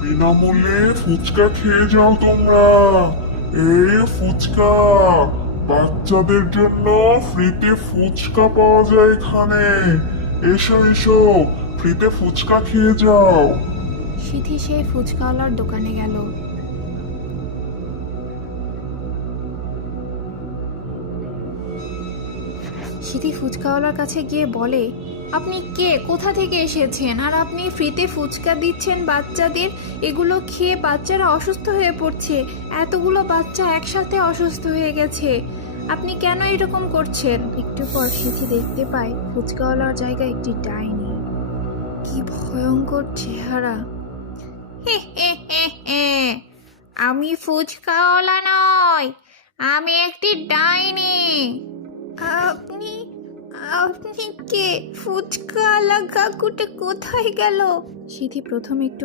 বিনামূল্যে ফুচকা খেয়ে যাও তোমরা। এই ফুচকা, বাচ্চাদের জন্য ফ্রিতে ফুচকা পাওয়া যায় এখানে। এসো এসো, ফ্রিতে ফুচকা খেয়ে যাও। সিথি সেই ফুচকাওয়ালার দোকানে গেল। সিথি ফুচকাওয়ালার কাছে গিয়ে বলে, আপনি কে, কোথা থেকে এসেছেন, আর আপনি ফ্রিতে ফুচকা দিচ্ছেন বাচ্চাদের? এগুলো খেয়ে বাচ্চারা অসুস্থ হয়ে পড়ছে, এতগুলো বাচ্চা একসাথে অসুস্থ হয়ে গেছে, আপনি কেন এরকম করছেন? একটু পর সিথি দেখতে পায় ফুচকাওয়ালার জায়গায় একটি ডাইনি। কি ভয়ঙ্কর চেহারা! হে হে হে হে, আমি ফুচকাওয়ালা নয়, আমি একটি ডাইনি। আপনি আপনি কে? ফুচকাওয়ালা কাকুটা কোথায় গেল? সিথি প্রথমে একটু